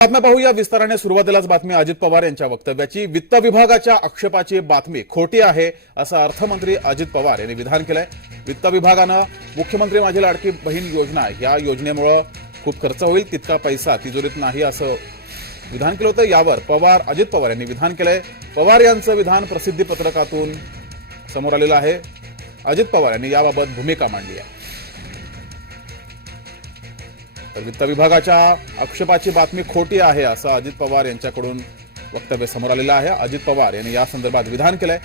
बातम्या पाहूया विस्ताराने सुरुवातीलाच बातमी अजित पवार यांच्या वक्तव्याची. वित्त विभागाच्या आक्षेपाची बातमी खोटी आहे असं अर्थमंत्री अजित पवार यांनी विधान केलंय. वित्त विभागानं मुख्यमंत्री माझी लाडकी बहीण योजना या योजनेमुळं खूप खर्च होईल तितका पैसा तिजोरीत नाही असं विधान केलं होतं. यावर पवार अजित पवार यांनी विधान केलंय. पवार यांचं विधान प्रसिद्धी पत्रकातून समोर आलेलं आहे. अजित पवार यांनी याबाबत भूमिका मांडली आहे. तर वित्त विभागाच्या आक्षेपाची बातमी खोटी आहे असं अजित पवार यांच्याकडून वक्तव्य समोर आलेलं आहे. अजित पवार यांनी या संदर्भात विधान केलंय.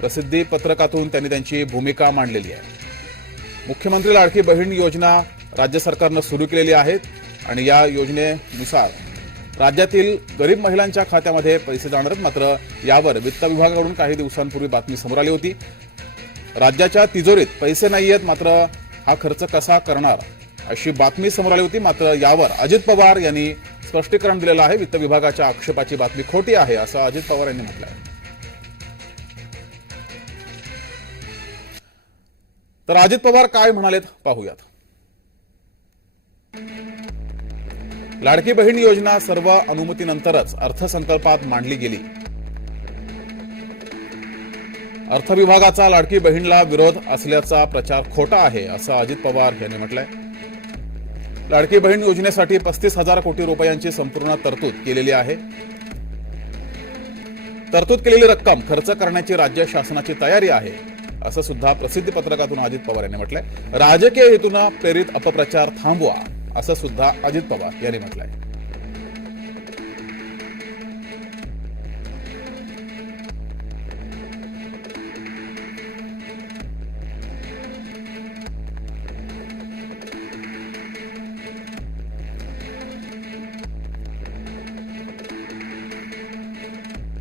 प्रसिद्धी पत्रकातून त्यांनी त्यांची भूमिका मांडलेली आहे. मुख्यमंत्री लाडकी बहीण योजना राज्य सरकारनं सुरू केलेली आहे आणि या योजनेनुसार राज्यातील गरीब महिलांच्या खात्यामध्ये पैसे जाणार मात्र यावर वित्त विभागाकडून काही दिवसांपूर्वी बातमी समोर आली होती. राज्याच्या तिजोरीत पैसे नाही आहेत मात्र हा खर्च कसा करणार? अशी बातमी समोर आली होती मात्र यावर अजित पवार यांनी स्पष्टीकरण दिलेलं आहे. वित्त विभागाच्या आक्षेपाची बातमी खोटी आहे असं अजित पवार यांनी म्हटलं आहे तर अजित पवार काय म्हणालेत? पाहूयात. लाडकी बहीण योजना सर्व अनुमतीनंतरच अर्थसंकल्पात मांडली गेली. अर्थविभागाचा लाडकी बहीणला विरोध असल्याचा प्रचार खोटा आहे असं अजित पवार यांनी म्हटलंय. लाडकी बहीण योजनेसाठी पस्तीस हजार कोटी रुपयांची संपूर्ण तरतूद केलेली आहे. तरतूद केलेली रक्कम खर्च करण्याची राज्य शासनाची तयारी आहे असं सुद्धा प्रसिद्धी पत्रकातून अजित पवार यांनी म्हटलंय. राजकीय हेतून प्रेरित अपप्रचार थांबवा असं सुद्धा अजित पवार यांनी म्हटलंय.